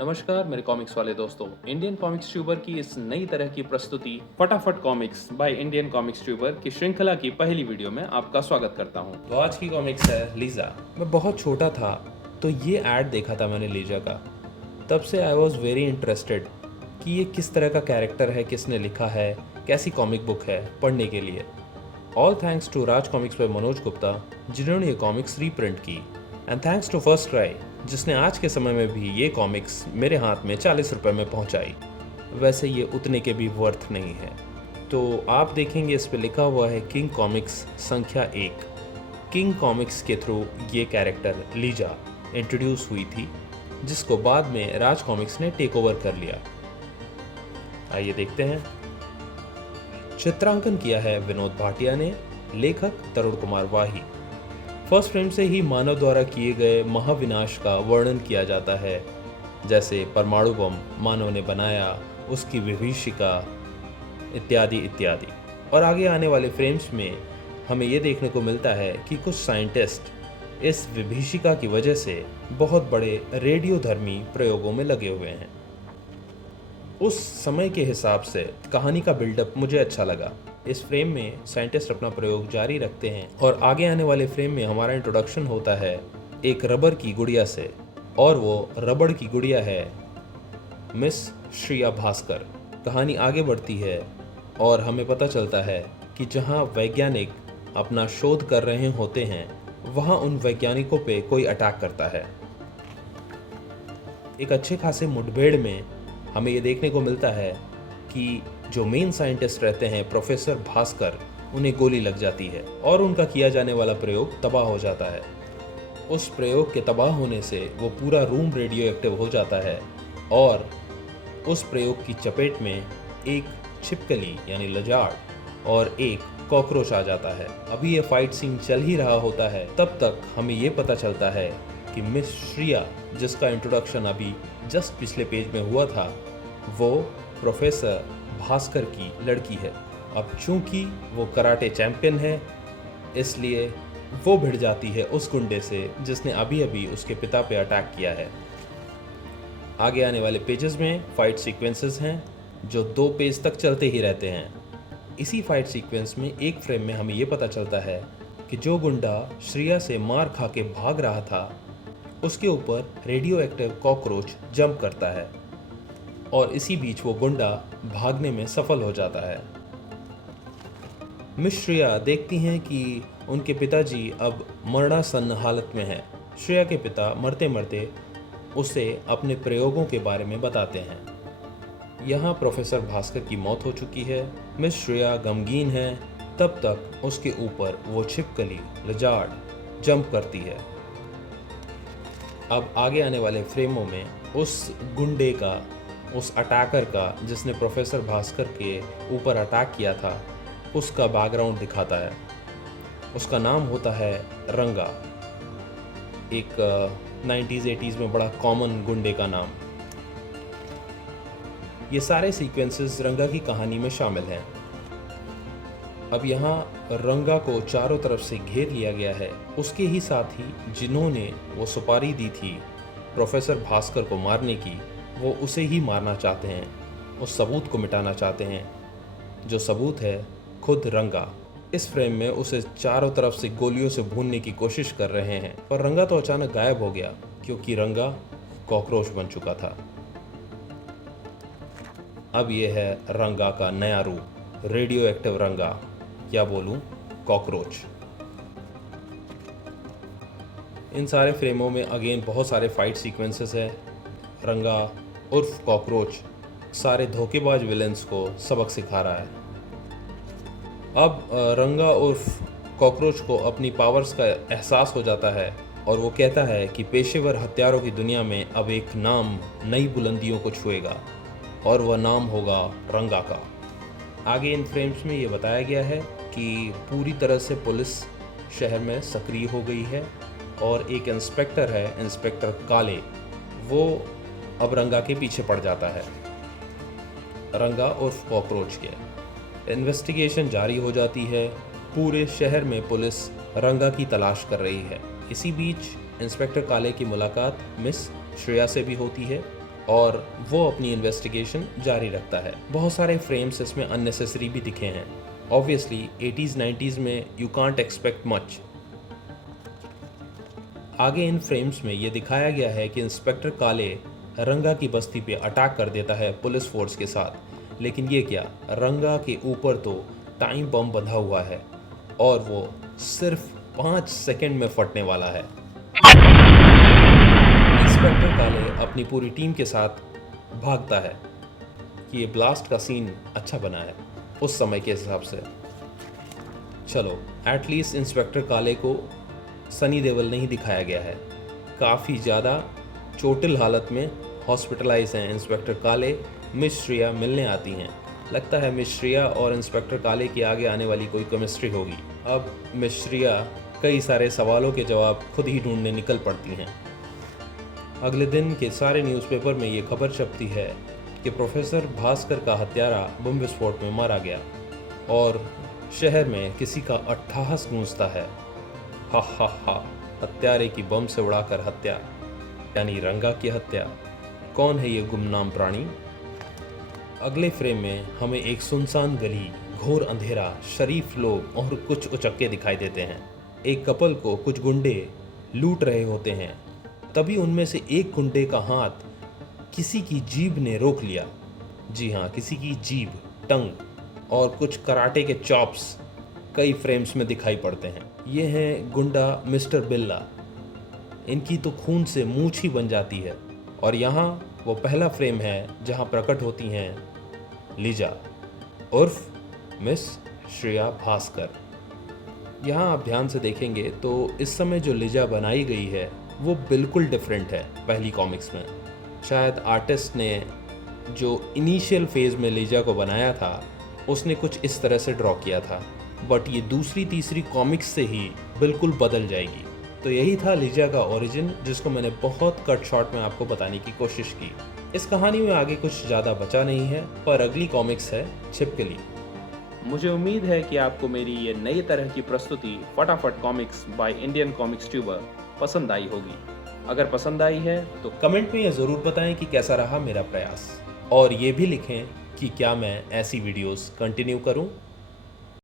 नमस्कार मेरे कॉमिक्स वाले दोस्तों। इंडियन कॉमिक्स ट्यूबर की इस नई तरह की प्रस्तुति फटाफट comics by Indian comics tuber की श्रृंखला की पहली वीडियो में आपका स्वागत करता हूं। तो आज की कॉमिक्स है लीजा। मैं बहुत छोटा था तो ये ऐड देखा था मैंने लीजा का। तब से आई वॉज वेरी इंटरेस्टेड कि ये किस तरह का कैरेक्टर है, किसने लिखा है, कैसी कॉमिक बुक है पढ़ने के लिए। All thanks to Raj comics by Manoj Gupta जिन्होंने ये कॉमिक्स रीप्रिंट की, and thanks to FirstCry जिसने आज के समय में भी ये कॉमिक्स मेरे हाथ में 40 रुपए में पहुंचाई। वैसे ये उतने के भी वर्थ नहीं है। तो आप देखेंगे इस पे लिखा हुआ है किंग कॉमिक्स संख्या 1। किंग कॉमिक्स के थ्रू ये कैरेक्टर लीजा इंट्रोड्यूस हुई थी, जिसको बाद में राज कॉमिक्स ने टेक ओवर कर लिया। आइए देखते हैं। चित्रांकन किया है विनोद भाटिया ने, लेखक तरुण कुमार वाही। फर्स्ट फ्रेम से ही मानव द्वारा किए गए महाविनाश का वर्णन किया जाता है, जैसे परमाणु बम मानव ने बनाया, उसकी विभीषिका इत्यादि इत्यादि। और आगे आने वाले फ्रेम्स में हमें ये देखने को मिलता है कि कुछ साइंटिस्ट इस विभीषिका की वजह से बहुत बड़े रेडियोधर्मी प्रयोगों में लगे हुए हैं। उस समय के हिसाब से कहानी का बिल्डअप मुझे अच्छा लगा। इस फ्रेम में साइंटिस्ट अपना प्रयोग जारी रखते हैं और आगे आने वाले फ्रेम में हमारा इंट्रोडक्शन होता है एक रबर की गुड़िया से, और वो रबड़ की गुड़िया है मिस श्रिया भास्कर। कहानी आगे बढ़ती है और हमें पता चलता है कि जहां वैज्ञानिक अपना शोध कर रहे होते हैं वहां उन वैज्ञानिकों पे कोई अटैक करता है। एक अच्छे खासे मुठभेड़ में हमें ये देखने को मिलता है कि जो मेन साइंटिस्ट रहते हैं प्रोफेसर भास्कर, उन्हें गोली लग जाती है और उनका किया जाने वाला प्रयोग तबाह हो जाता है। उस प्रयोग के तबाह होने से वो पूरा रूम रेडियो एक्टिव हो जाता है और उस प्रयोग की चपेट में एक छिपकली यानी लजार्ड और एक कॉकरोच आ जाता है। अभी ये फाइट सीन चल ही रहा होता है, तब तक हमें ये पता चलता है कि मिस श्रिया, जिसका इंट्रोडक्शन अभी जस्ट पिछले पेज में हुआ था, वो प्रोफेसर भास्कर की लड़की है। अब चूंकि वो कराटे चैंपियन है, इसलिए वो भिड़ जाती है उस गुंडे से जिसने अभी अभी उसके पिता पे अटैक किया है। आगे आने वाले पेजेस में फाइट सीक्वेंसेस हैं जो 2 पेज तक चलते ही रहते हैं। इसी फाइट सीक्वेंस में एक फ्रेम में हमें ये पता चलता है कि जो गुंडा श्रिया से मार खा के भाग रहा था, उसके ऊपर रेडियो एक्टिव कॉकरोच जंप करता है और इसी बीच वो गुंडा भागने में सफल हो जाता है। मिस श्रेया देखती हैं कि उनके पिताजी अब मरणासन्न हालत में हैं। श्रेया के पिता मरते मरते उसे अपने प्रयोगों के बारे में बताते हैं। यहाँ प्रोफेसर भास्कर की मौत हो चुकी है। मिस श्रेया गमगीन है। तब तक उसके ऊपर वो छिपकली लजार्ड जंप करती है। अब आगे आने वाले फ्रेमों में उस गुंडे का, उस अटैकर का जिसने प्रोफेसर भास्कर के ऊपर अटैक किया था, उसका बैकग्राउंड दिखाता है। उसका नाम होता है रंगा, एक 90s-80s में बड़ा कॉमन गुंडे का नाम। ये सारे सीक्वेंसेस रंगा की कहानी में शामिल हैं। अब यहाँ रंगा को चारों तरफ से घेर लिया गया है। उसके ही साथ ही जिन्होंने वो सुपारी दी थी प्रोफेसर भास्कर को मारने की, वो उसे ही मारना चाहते हैं, उस सबूत को मिटाना चाहते हैं, जो सबूत है खुद रंगा। इस फ्रेम में उसे चारों तरफ से गोलियों से भूनने की कोशिश कर रहे हैं, पर रंगा तो अचानक गायब हो गया क्योंकि रंगा कॉकरोच बन चुका था। अब ये है रंगा का नया रूप, रेडियो एक्टिव रंगा, क्या बोलूं, कॉकरोच। इन सारे फ्रेमों में अगेन बहुत सारे फाइट सीक्वेंसेस है। रंगा उर्फ कॉकरोच सारे धोखेबाज विलेंस को सबक सिखा रहा है। अब रंगा उर्फ कॉकरोच को अपनी पावर्स का एहसास हो जाता है और वो कहता है कि पेशेवर हत्यारों की दुनिया में अब एक नाम नई बुलंदियों को छुएगा और वह नाम होगा रंगा का। आगे इन फ्रेम्स में ये बताया गया है कि पूरी तरह से पुलिस शहर में सक्रिय हो गई है और एक इंस्पेक्टर है, इंस्पेक्टर काले, वो अब रंगा के पीछे पड़ जाता है। रंगा उर्फ कॉकरोच के इन्वेस्टिगेशन जारी हो जाती है। पूरे शहर में पुलिस रंगा की तलाश कर रही है। इसी बीच इंस्पेक्टर काले की मुलाकात मिस श्रेया से भी होती है और वो अपनी इन्वेस्टिगेशन जारी रखता है। बहुत सारे फ्रेम्स इसमें अननेसेसरी भी दिखे हैं। ऑब्वियसली 80s 90s में यू कांट एक्सपेक्ट मच। आगे इन फ्रेम्स में ये दिखाया गया है कि इंस्पेक्टर काले रंगा की बस्ती पे अटैक कर देता है पुलिस फोर्स के साथ, लेकिन ये क्या, रंगा के ऊपर तो टाइम बम बंधा हुआ है और वो सिर्फ 5 सेकंड में फटने वाला है। इंस्पेक्टर काले अपनी पूरी टीम के साथ भागता है कि ये ब्लास्ट का सीन अच्छा बना है उस समय के हिसाब से। चलो, एटलीस्ट इंस्पेक्टर काले को सनी देओल नहीं दिखाया गया है। काफ़ी ज़्यादा चोटिल हालत में हॉस्पिटलाइज हैं इंस्पेक्टर काले। मिस श्रिया मिलने आती हैं। लगता है मिस श्रिया और इंस्पेक्टर काले की आगे आने वाली कोई केमिस्ट्री होगी। अब मिस श्रिया कई सारे सवालों के जवाब खुद ही ढूंढने निकल पड़ती हैं। अगले दिन के सारे न्यूज़पेपर में ये खबर छपती है कि प्रोफेसर भास्कर का हत्यारा बम विस्फोट में मारा गया और शहर में किसी का अट्टहास गूंजता है। हा हा हा, हत्यारे की बम से उड़ाकर हत्या, यानी रंगा की हत्या। कौन है ये गुमनाम प्राणी? अगले फ्रेम में हमें एक सुनसान गली, घोर अंधेरा, शरीफ लोग और कुछ उचक्के दिखाई देते हैं। एक कपल को कुछ गुंडे लूट रहे होते हैं। तभी उनमें से एक गुंडे का हाथ किसी की जीभ ने रोक लिया। जी हाँ, किसी की जीभ, टंग, और कुछ कराटे के चॉप्स कई फ्रेम्स में दिखाई पड़ते हैं। ये हैं गुंडा मिस्टर बिल्ला। इनकी तो खून से मूंछ ही बन जाती है। और यहाँ वो पहला फ्रेम है जहाँ प्रकट होती हैं लीजा उर्फ मिस श्रेया भास्कर। यहाँ आप ध्यान से देखेंगे तो इस समय जो लीजा बनाई गई है वो बिल्कुल डिफरेंट है पहली कॉमिक्स में। शायद आर्टिस्ट ने जो इनिशियल फेज़ में लीजा को बनाया था उसने कुछ इस तरह से ड्रॉ किया था, बट ये दूसरी तीसरी कॉमिक्स से ही बिल्कुल बदल जाएगी। तो यही था लीजा का ओरिजिन, जिसको मैंने बहुत कट शॉर्ट में आपको बताने की कोशिश की। इस कहानी में आगे कुछ ज़्यादा बचा नहीं है, पर अगली कॉमिक्स है छिपकली। मुझे उम्मीद है कि आपको मेरी ये नई तरह की प्रस्तुति फटाफट comics by Indian comics tuber पसंद आई होगी। अगर पसंद आई है तो कमेंट में ये ज़रूर बताएं कि कैसा रहा मेरा प्रयास, और ये भी लिखें कि क्या मैं ऐसी वीडियोस कंटिन्यू करूं।